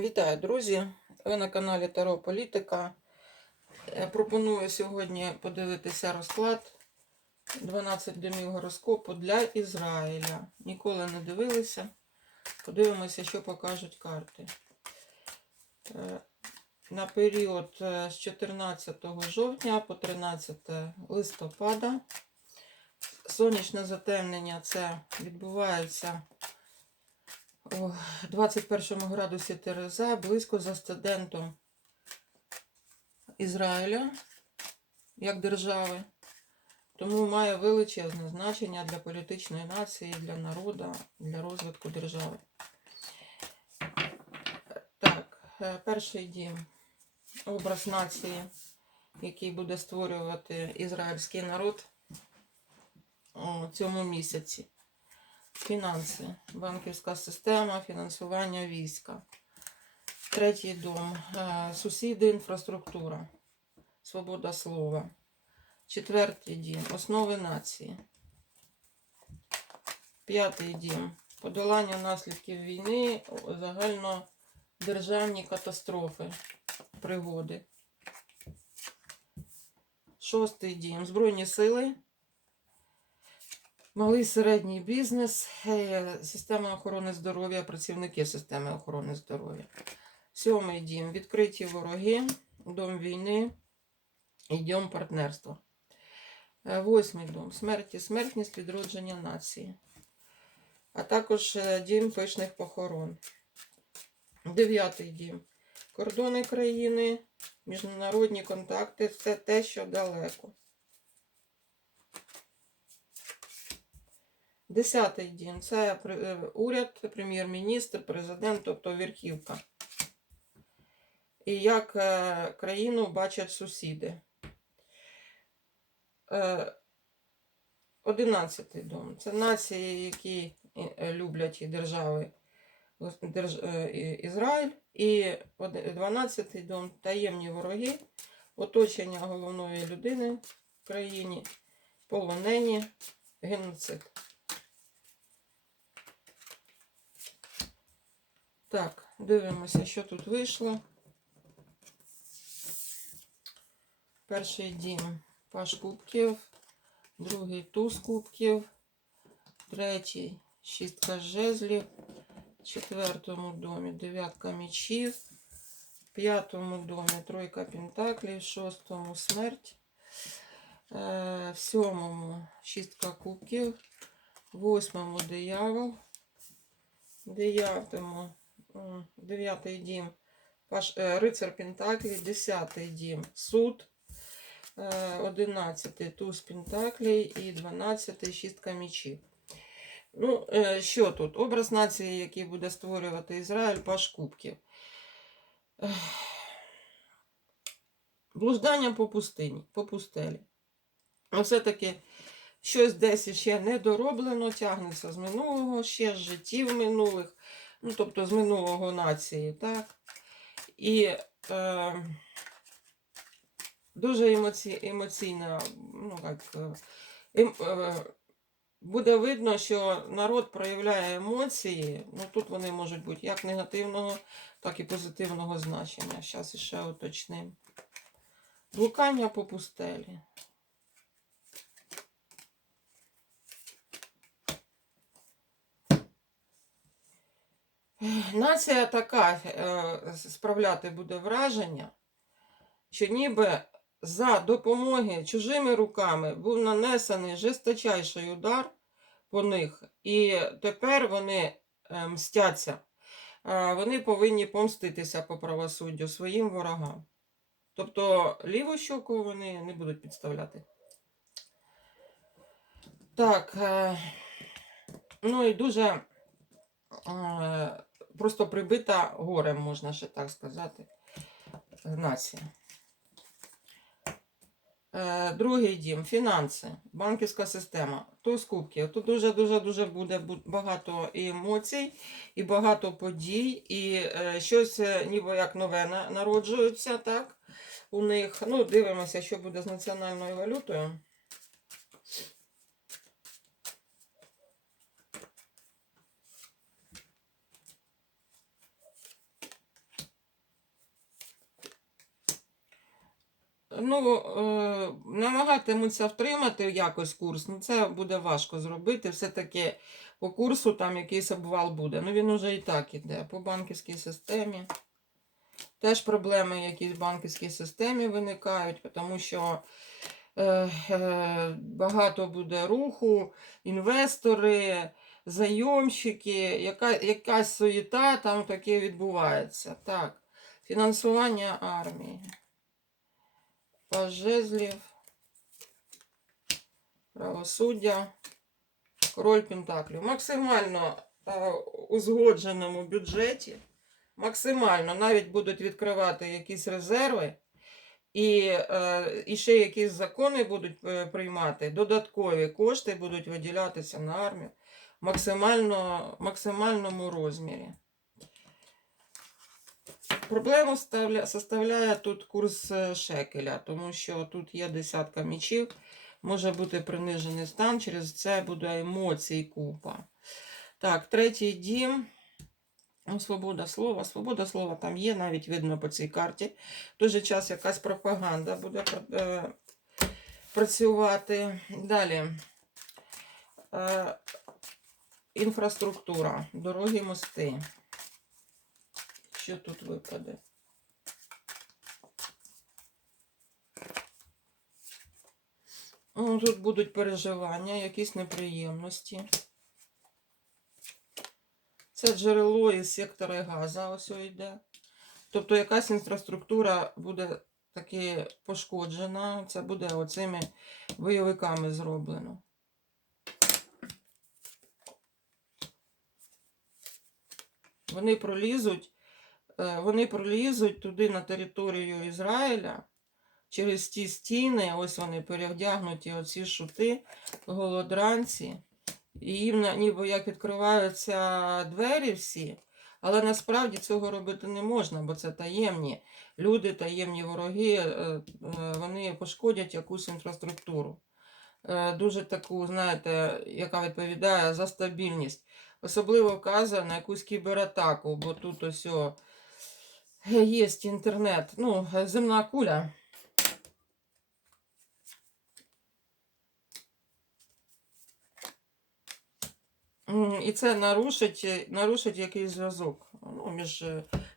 Вітаю, друзі! Ви на каналі Таро Політика. Я пропоную сьогодні подивитися розклад 12 домів гороскопу для Ізраїля. Ніколи не дивилися. Подивимося, що покажуть карти. Е, На період е, з 14 жовтня по 13 листопада сонячне затемнення це відбувається у 21 градусі Тереза, близько за студентом Ізраїля як держави. Тому має величезне значення для політичної нації, для народу, для розвитку держави. Так, е, перший дім образ нації, який буде створювати ізраїльський народ у цьому місяці. Фінанси, банківська система, фінансування війська. Третій дом. е, Сусіди, інфраструктура, свобода слова. Четвертий дім. Основи нації. П'ятий дім. Подолання наслідків війни, загальнодержавні катастрофи, пригоди. Шостий дім. Збройні сили. Малий середній бізнес, е, система охорони здоров'я, працівники системи охорони здоров'я. Сьомий дім. Відкриті вороги, дом війни і дім партнерства. Е, Восьмий дом. Смерті, смертність, відродження нації. А також е, дім пишних похорон. Дев'ятий дім. Кордони країни, міжнародні контакти, все те, що далеко. Десятий дім це е, уряд, прем'єр-міністр, президент, тобто верхівка. І як е, країну бачать сусіди. Е, Одинадцятий дом. Це нації, які люблять і держави держ- Ізраїль. І од- дванадцятий дом таємні вороги, оточення головної людини в країні, полонені, геноцид. Так, дивимося, що тут вийшло. Перший дім паш кубків, другий туз кубків, третій шістка жезлів, четвертому домі дев'ятка мечів, п'ятому домі тройка пентаклів, шостому смерть, е, в сьомому шістка кубків, восьмому диявол, дев'ятому М, Дев'ятий дім. Е, рицар Пентаклі, десятий дім. Суд. е, Одинадцятий туз Пентаклей і дванадцятий шістка мічів. Ну, е, що тут? Образ нації, який буде створювати Ізраїль, паш кубків. Блуждання по пустині, по пустелі. Все-таки щось десь ще не дороблено, тягнеться з минулого, ще з життів минулих ну, тобто з минулого нації, так? І е, дуже емоці, емоційно, ну, як, е, ем, е, буде видно, що народ проявляє емоції, ну тут вони можуть бути як негативного, так і позитивного значення. Зараз ще уточним. Блукання по пустелі. Нація така е, справляти буде враження, що ніби за допомоги чужими руками був нанесений жесточайший удар по них, і тепер вони е, мстяться. Е, Вони повинні помститися по правосуддю своїм ворогам. Тобто ліву щоку вони не будуть підставляти. Так, ну і дуже просто прибита горем, можна ще так сказати, нація. Е, Другий дім фінанси, банківська система. Туз кубків. Тут дуже-дуже-дуже буде багато емоцій, і багато подій, і е, щось е, ніби як нове народжується, так? У них. Ну, дивимося, що буде з національною валютою. Ну, е, намагатимуться втримати якось курс, ну це буде важко зробити. Все-таки по курсу там якийсь обвал буде. Ну він уже і так іде. По банківській системі. Теж проблеми якісь в банківській системі виникають, тому що е, е, багато буде руху, інвестори, зайомщики, яка, якась суєта там таке відбувається. Так, фінансування армії. Жезлів, правосуддя, король Пентаклів. Максимально е, узгодженому бюджеті, максимально навіть будуть відкривати якісь резерви, і, е, і ще якісь закони будуть е, приймати, додаткові кошти будуть виділятися на армію. Максимально, максимальному розмірі. Проблему составляє тут курс е, шекеля, тому що тут є десятка мічів, може бути принижений стан, через це буде емоцій купа. Так, третій дім. Ну, Свобода слова. Свобода слова там є, навіть видно по цій карті. В той же час якась пропаганда буде е, працювати. Далі. Е, інфраструктура, дороги, мости. Що тут випаде? Ну, Тут будуть переживання, якісь неприємності. Це джерело із сектора газу ось йде. Тобто якась інфраструктура буде таки пошкоджена. Це буде оцими бойовиками зроблено. Вони пролізуть, вони пролізуть туди на територію Ізраїля через ті стіни, ось вони перевдягнуті, оці шути, голодранці. І їм ніби як відкриваються двері всі, але насправді цього робити не можна, бо це таємні люди, таємні вороги, е, е, вони пошкодять якусь інфраструктуру. Е, Дуже таку, знаєте, яка відповідає за стабільність. Особливо вказує на якусь кібератаку, бо тут ось о, є інтернет, ну, земна куля. І це нарушить, нарушить якийсь зв'язок ну, між,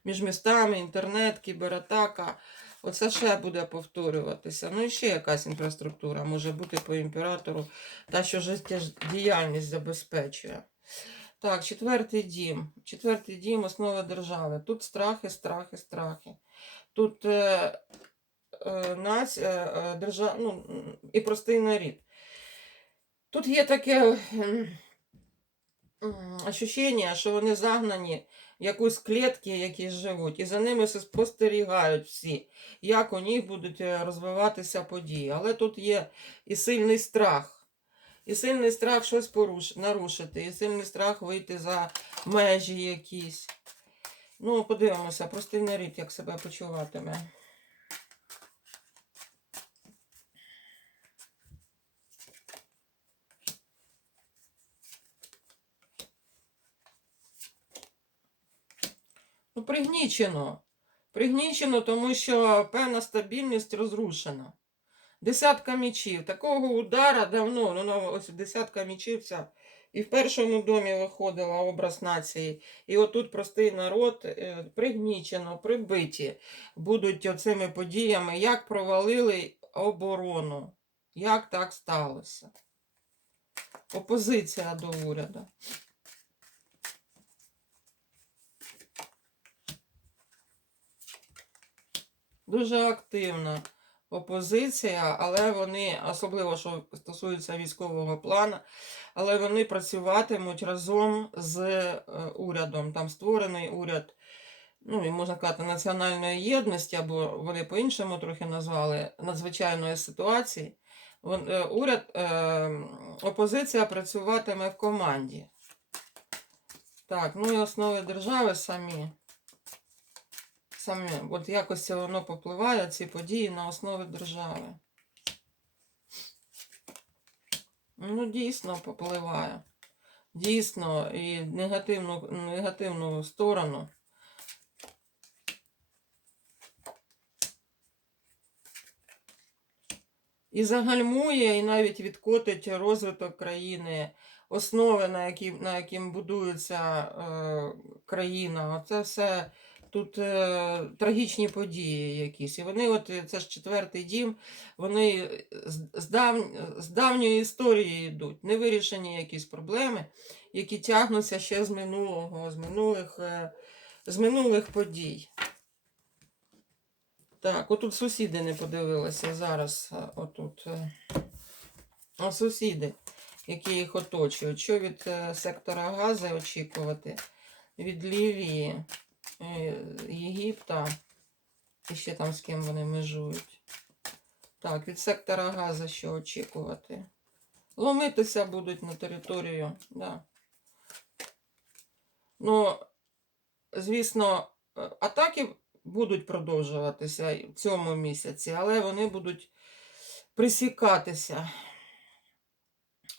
між містами, інтернет, кібератака. Оце ще буде повторюватися. Ну і ще якась інфраструктура може бути по імператору, та що життєдіяльність забезпечує. Так, четвертий дім. Четвертий дім основа держави. Тут страхи, страхи, страхи. Тут е, е, нац, е, е, держа, ну, і простий нарід. Тут є таке м, м, ощущення, що вони загнані в якусь клітки, які живуть, і за ними все спостерігають всі, як у них будуть е, розвиватися події. Але тут є і сильний страх. І сильний страх щось поруш... нарушити, і сильний страх вийти за межі якісь. Ну, подивимося, простий нарід, як себе почуватиме. Ну, пригнічено. Пригнічено, тому що певна стабільність розрушена. Десятка мічів. Такого удара давно, ну, ну ось десятка мічів ця. І в першому домі виходила образ нації. І отут простий народ е, пригнічено, прибиті будуть оцими подіями, як провалили оборону. Як так сталося? Опозиція до уряду. Дуже активна опозиція, але вони, особливо що стосується військового плану, але вони працюватимуть разом з е, урядом. Там створений уряд, ну і можна сказати, національної єдності, або вони по-іншому трохи назвали надзвичайної ситуації. Е, Уряд, е, опозиція працюватиме в команді. Так, ну і основи держави самі. Самі, от якось воно попливає, ці події на основи держави. Ну, дійсно попливає. Дійсно, і негативну, негативну сторону. і загальмує, і навіть відкотить розвиток країни, основи, на, які, на яким будується е, країна. Це все тут е, трагічні події якісь. І вони, от е, це ж четвертий дім, вони з, з, дав, з давньої історії йдуть, невирішені якісь проблеми, які тягнуться ще з минулого, з минулих, е, з минулих подій. Так, отут сусіди не подивилися зараз. е, Отут. е. А сусіди, які їх оточують. Що від е, сектора Гази очікувати? Від Лівії, е, Єгипта. І ще там з ким вони межують. Так, від сектора Газа що очікувати? Ломитися будуть на територію, да. Ну, звісно, е, атаки будуть продовжуватися в цьому місяці, але вони будуть присікатися.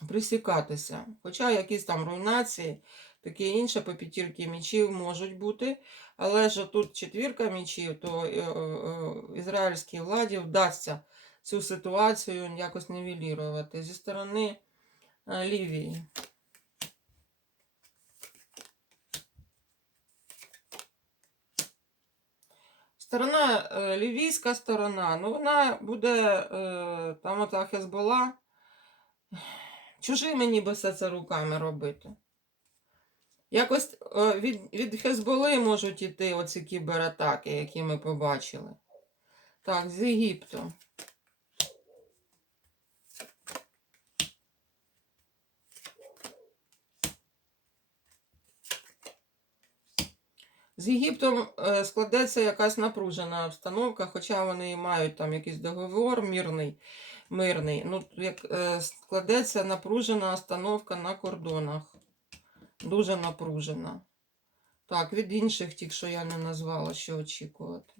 Присікатися. Хоча якісь там руйнації, таке інше по п'ятірки мічів можуть бути. Але ж тут четвірка мічів, то е, е, е, ізраїльській владі вдасться цю ситуацію якось нівелірувати зі сторони Лівії. Сторона, лівійська сторона, ну вона буде, там ота Хезбола, чужими ніби все це руками робити. Якось е, від, від Хезболи можуть іти оці кібератаки, які ми побачили. Так, з Єгипту. З Єгиптом е, складеться якась напружена обстановка, хоча вони і мають там якийсь договор мирний. мирний. Ну, як е, складеться напружена обстановка на кордонах. Дуже напружена. Так, від інших тих, що я не назвала, що очікувати.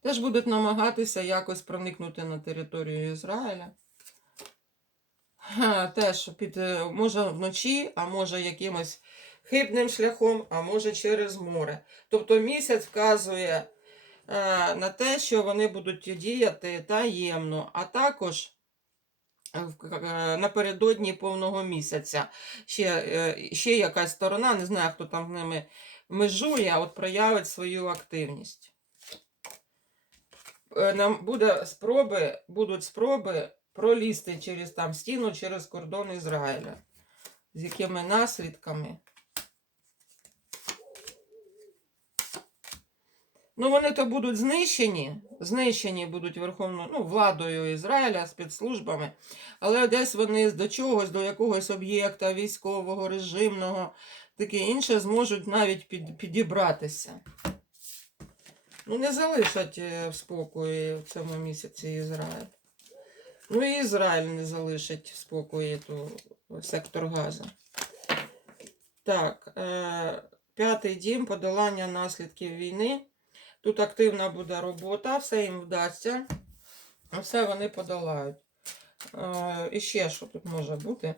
Теж будуть намагатися якось проникнути на територію Ізраїля. Теж під, е, може вночі, а може якимось хибним шляхом, а може через море. Тобто місяць вказує е, на те, що вони будуть діяти таємно, а також напередодні повного місяця. Ще, е, ще якась сторона, не знаю, хто там з ними межує, от проявить свою активність. Е, Нам буде спроби, будуть спроби пролізти через там стіну, через кордон Ізраїля. З якими наслідками? Ну, вони то будуть знищені, знищені будуть верховною ну, владою Ізраїля, спецслужбами, але десь вони до чогось, до якогось об'єкта військового, режимного, таке інше, зможуть навіть під, підібратися. Ну, не залишать е, в спокої в цьому місяці Ізраїль. Ну і Ізраїль не залишить в спокої ту, сектор газу. Так, е, п'ятий дім подолання наслідків війни. Тут активна буде робота, все їм вдасться. Все вони подолають. Е, і ще що тут може бути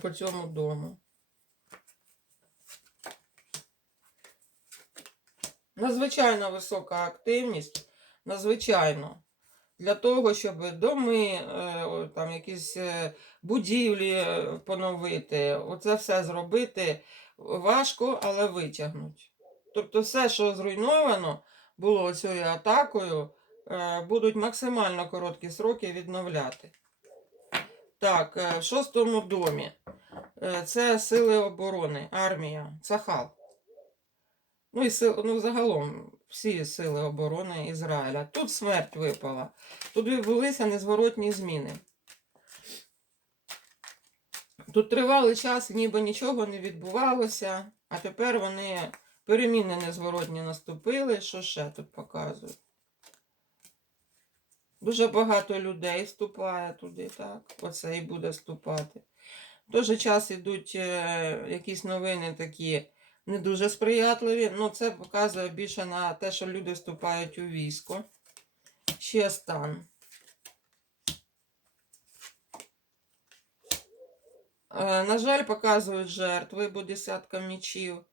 по цьому дому. Надзвичайно висока активність, надзвичайно. Для того, щоб доми, е, там якісь е, будівлі поновити, оце все зробити важко, але витягнуть. Тобто все, що зруйновано було цією атакою, е, будуть максимально короткі сроки відновляти. Так, е, в шостому домі е, це сили оборони, армія, Цахал. Ну і сил, ну, загалом всі сили оборони Ізраїля. Тут смерть випала. Тут відбулися незворотні зміни. Тут тривалий час, ніби нічого не відбувалося, а тепер вони переміни незворотні наступили. Що ще тут показують? Дуже багато людей вступає туди, так? Оце і буде вступати. В той же час йдуть е, якісь новини такі не дуже сприятливі. Ну, це показує більше на те, що люди вступають у військо. Ще стан. Е, На жаль, показують жертви, бо десятка мічів.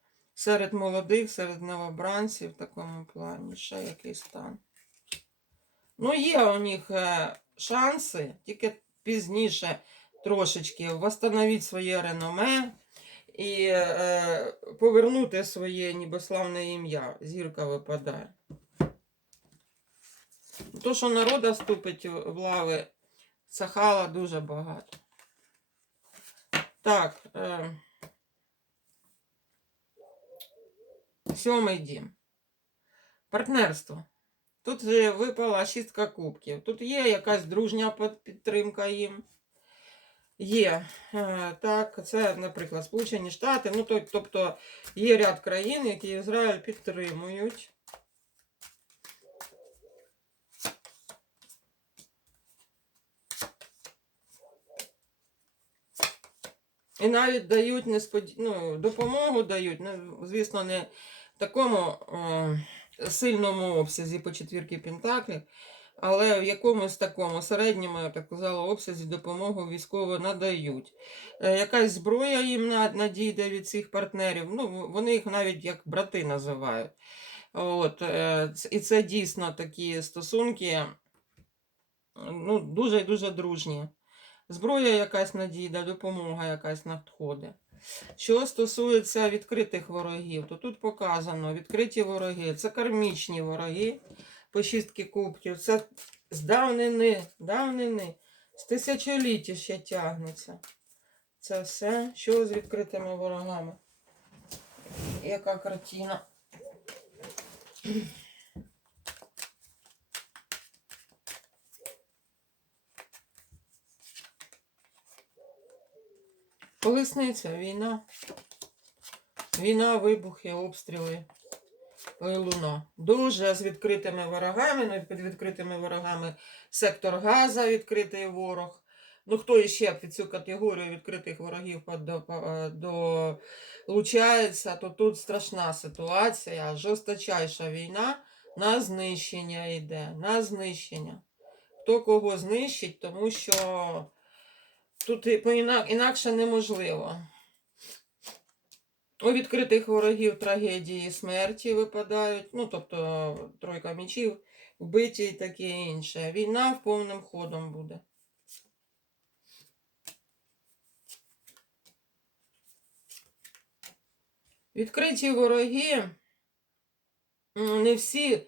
Серед молодих, серед новобранців в такому плані. Ще який стан. Ну, є у них е, шанси, тільки пізніше трошечки восстановити своє реноме і е, повернути своє нібославне ім'я. Зірка випадає. То, що народа вступить в лави, Сахала дуже багато. Так. Е, сьомий дім. Партнерство. Тут випала шістка кубків. Тут є якась дружня підтримка їм. Є. Е, Так, це, наприклад, Сполучені Штати. Ну, тобто є ряд країн, які Ізраїль підтримують. І навіть дають несподі... ну, допомогу дають, ну, звісно, не такому е, сильному обсязі по четвірки Пентаклів, але в якомусь такому середньому, я так казала, обсязі допомогу військово надають. Е, якась зброя їм надійде від цих партнерів. Ну, вони їх навіть як брати називають. От, е, і це дійсно такі стосунки ну, дуже дуже дружні. Зброя якась надійде, допомога якась надходить. Що стосується відкритих ворогів, то тут показано відкриті вороги. Це кармічні вороги по шістки кубків. Це з давнини, давнини, з тисячоліття ще тягнеться. Це все, що з відкритими ворогами. Яка картина? Колесниця, війна. Війна, вибухи, обстріли. Луна. Дуже з відкритими ворогами, ну, під відкритими ворогами сектор Газа, відкритий ворог. Ну, хто іще під цю категорію відкритих ворогів е, долучається, то тут страшна ситуація. Жорсточайша війна на знищення йде. На знищення. Хто кого знищить, тому що тут інакше неможливо. У відкритих ворогів трагедії смерті випадають, ну, тобто тройка мечів, вбиті і таке інше. Війна повним ходом буде. Відкриті вороги не всі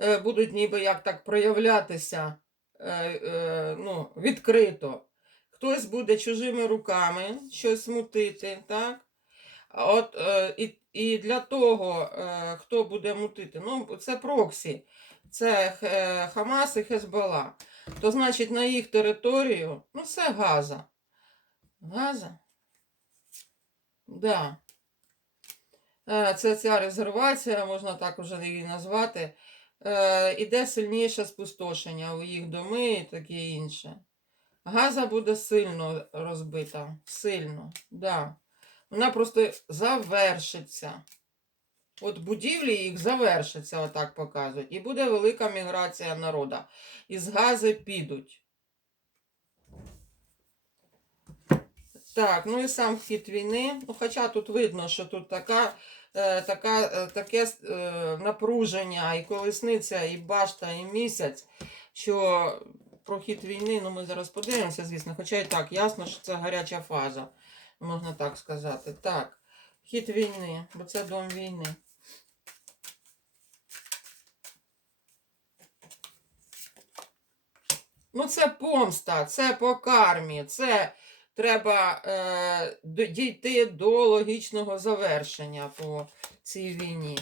е, будуть ніби як так проявлятися е, е, ну, відкрито. Хтось буде чужими руками щось мутити, так? От, е, і, і для того, е, хто буде мутити, ну, це проксі, це е, Хамас і Хезбола. То значить на їх територію, ну, це Газа. Газа? Да. Це ця резервація, можна так уже її назвати. Іде сильніше спустошення у їх доми і таке інше. Газа буде сильно розбита. Сильно, да. Вона просто завершиться. От будівлі їх завершиться, отак показують. І буде велика міграція народу. Із гази підуть. Так, ну і сам хід війни. Ну, хоча тут видно, що тут така, е, така, е, таке е, напруження, і колесниця, і башта, і місяць, що про хід війни, ну ми зараз подивимося, звісно. Хоча і так, ясно, що це гаряча фаза, можна так сказати. Так, хід війни, бо це дом війни. Ну, це помста, це по кармі, це треба е, дійти до логічного завершення по цій війні.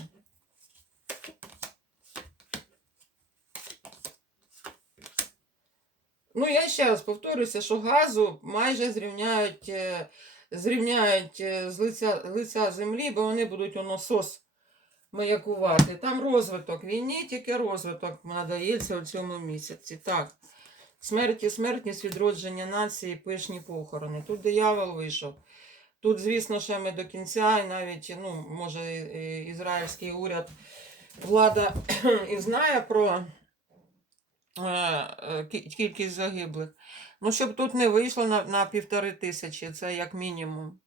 Ну, я ще раз повторюся, що газу майже зрівняють, е, зрівняють е, з лиця, лиця землі, бо вони будуть воно сос маякувати. Там розвиток війні, тільки розвиток надається у цьому місяці. Так. Смерть і смертність відродження нації, пишні похорони. Тут диявол вийшов. Тут, звісно, ще ми до кінця, і навіть, ну, може, ізраїльський уряд, влада і знає про кількість загиблих. Ну, щоб тут не вийшло на, на півтори тисячі, це як мінімум.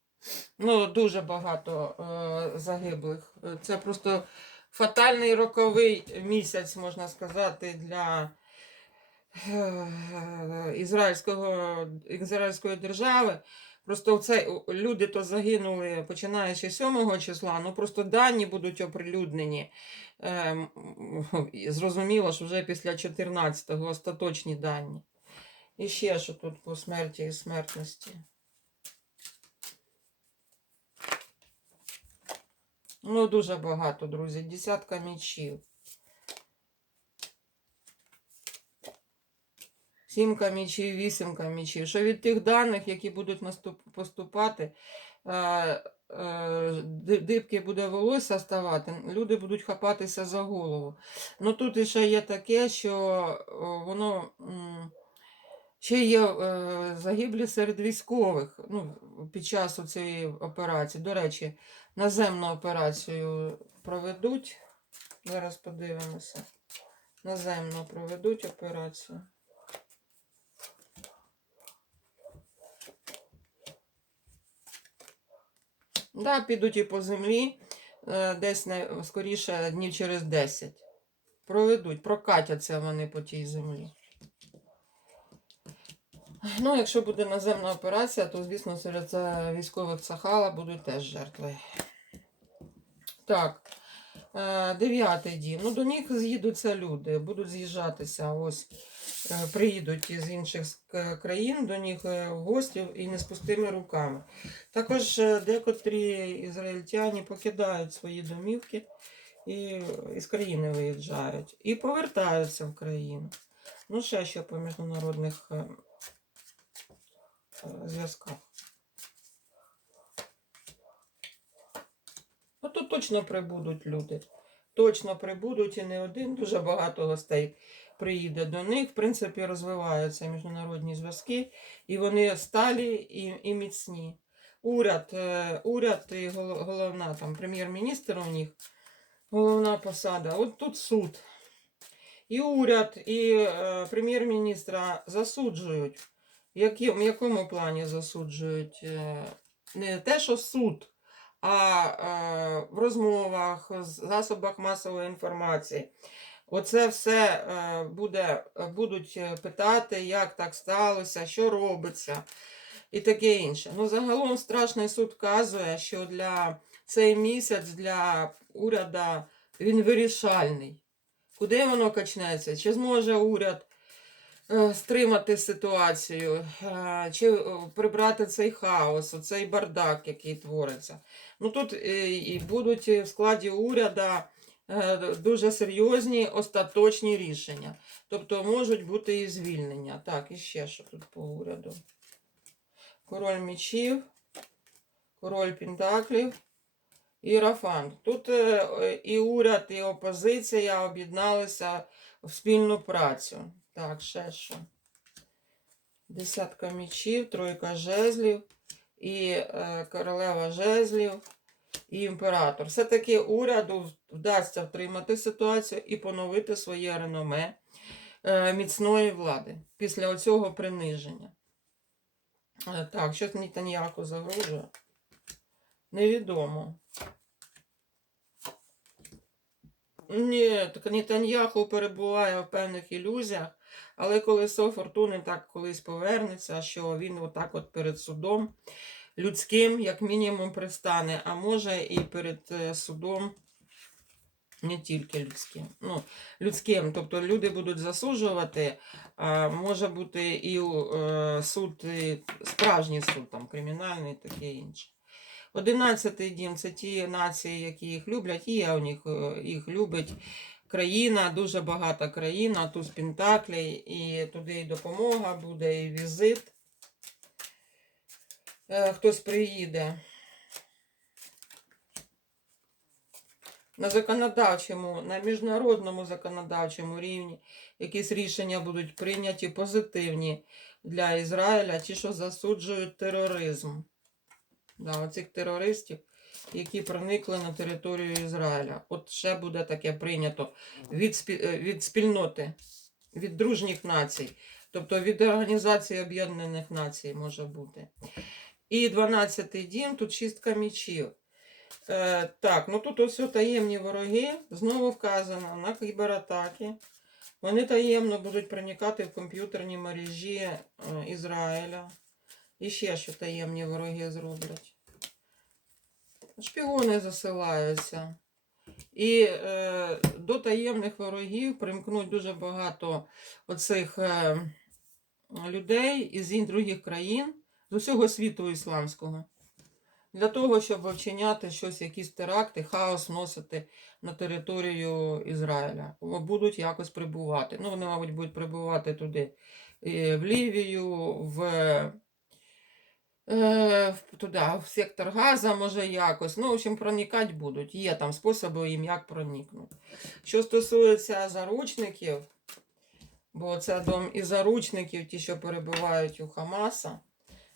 Ну, дуже багато е, загиблих. Е, Це просто фатальний роковий місяць, можна сказати, для е, ізраїльського, ізраїльської держави. Просто це люди то загинули починаючи 7 числа, ну просто дані будуть оприлюднені. Е, зрозуміло, що вже після 14-го остаточні дані. І ще що тут по смерті і смертності. Ну, дуже багато, друзі. Десятка мічів. Сімка мічів, вісімка мічів. Що від тих даних, які будуть поступати, е, е, дибки буде волосся ставати, люди будуть хапатися за голову. Ну тут іще є таке, що воно. Ще є е, загиблі серед військових ну, під час цієї операції. До речі, наземну операцію проведуть. Зараз подивимося. Наземно проведуть операцію. Да, підуть і по землі е, десь скоріше днів через 10. Проведуть, прокатяться вони по тій землі. Ну, якщо буде наземна операція, то, звісно, серед е, військових Сахала будуть теж жертви. Так, дев'ятий дім. Ну, до них з'їдуться люди, будуть з'їжджатися. Ось е, приїдуть із інших країн до них е, в гості і не з пустими руками. Також е, декотрі ізраїльтяні покидають свої домівки і із країни виїжджають. І повертаються в країну. Ну, ще що по міжнародних е, е, зв'язках. Ну, точно прибудуть люди. Точно прибудуть і не один. Дуже багато гостей приїде до них. В принципі, розвиваються міжнародні зв'язки, і вони сталі і, і міцні. Уряд, е, уряд і головна там прем'єр-міністр у них, головна посада. От тут суд. І уряд, і е, прем'єр-міністра засуджують. В в якому плані засуджують? Е, Не те, що суд, а е, в розмовах, в засобах масової інформації. Оце все е, буде, будуть е, питати, як так сталося, що робиться і таке інше. Ну, загалом страшний суд вказує, що для цей місяць для уряду він вирішальний. Куди воно качнеться? Чи зможе уряд стримати ситуацію, е, чи е, прибрати цей хаос, цей бардак, який твориться? Ну тут е, і будуть в складі уряду е, дуже серйозні остаточні рішення. Тобто можуть бути і звільнення. Так, і ще що тут по уряду. Король мечів, король пентаклів і Рафант. Тут е, е, і уряд, і опозиція об'єдналися в спільну працю. Так, ще що. Десятка мечів, тройка жезлів, і е, королева жезлів, і імператор. Все-таки уряду вдасться втримати ситуацію і поновити своє реноме е, міцної влади після оцього приниження. Е, Так, щось Нетаньяху загрожує. Невідомо. Ні, Нетаньяху перебуває в певних ілюзіях, але колесо фортуни так колись повернеться, що він отак от перед судом людським, як мінімум, пристане, а може і перед е, судом не тільки людським. Ну, людським, тобто люди будуть засуджувати, а може бути і е, суд, справжній суд, там, кримінальний таке інше. Одинадцятий дім це ті нації, які їх люблять, і є у них е, їх любить країна, дуже багата країна, туз Пентаклей, і туди і допомога буде, і візит. Е, Хтось приїде. На законодавчому, на міжнародному законодавчому рівні якісь рішення будуть прийняті позитивні для Ізраїля, ті, що засуджують тероризм. Да, оцих терористів, які проникли на територію Ізраїля. От ще буде таке прийнято від, е, від спільноти, від дружніх націй, тобто від Організації Об'єднаних Націй може бути. І 12-й дім, тут шістка мічів. Е, так, ну тут ось таємні вороги. Знову вказано на кібератаки. Вони таємно будуть проникати в комп'ютерні мережі е, Ізраїля. І ще що таємні вороги зроблять. Шпігони засилаються. І е, до таємних ворогів примкнуть дуже багато оцих е, людей із ін- других країн, з усього світу ісламського. Для того, щоб вчиняти щось, якісь теракти, хаос носити на територію Ізраїля. Будуть якось прибувати. Ну, вони, мабуть, будуть прибувати туди, е, в Лівію, в- туди, в сектор Газа, може якось. Ну, в общем, проникати будуть. Є там способи їм, як проникнути. Що стосується заручників, бо це дом і заручників, ті, що перебувають у Хамаса.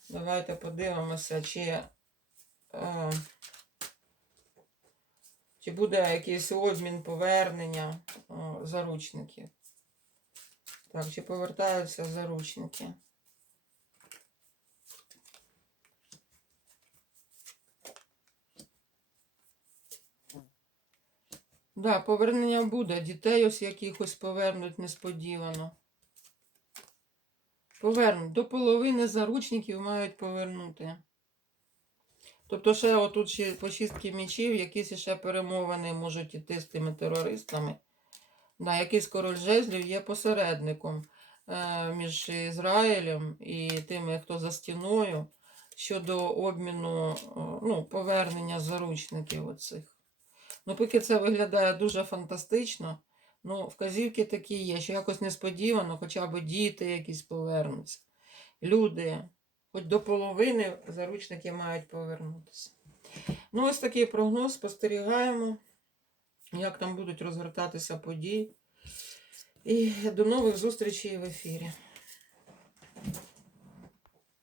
Давайте подивимося, чи, е, чи буде якийсь обмін повернення е, заручників. Так, чи повертаються заручники? Да, повернення буде. Дітей ось якихось повернуть несподівано. Повернуть. До половини заручників мають повернути. Тобто ще отут ще по шістки мічів, якісь ще перемовини можуть іти з тими терористами. Да, якийсь король жезлів є посередником е, між Ізраїлем і тими, хто за стіною, щодо обміну, е, ну, повернення заручників оцих. Ну, поки це виглядає дуже фантастично, ну, вказівки такі є, що якось несподівано, хоча б діти якісь повернуться. Люди, хоч до половини заручники мають повернутися. Ну, ось такий прогноз. Спостерігаємо, як там будуть розгортатися події. І до нових зустрічей в ефірі.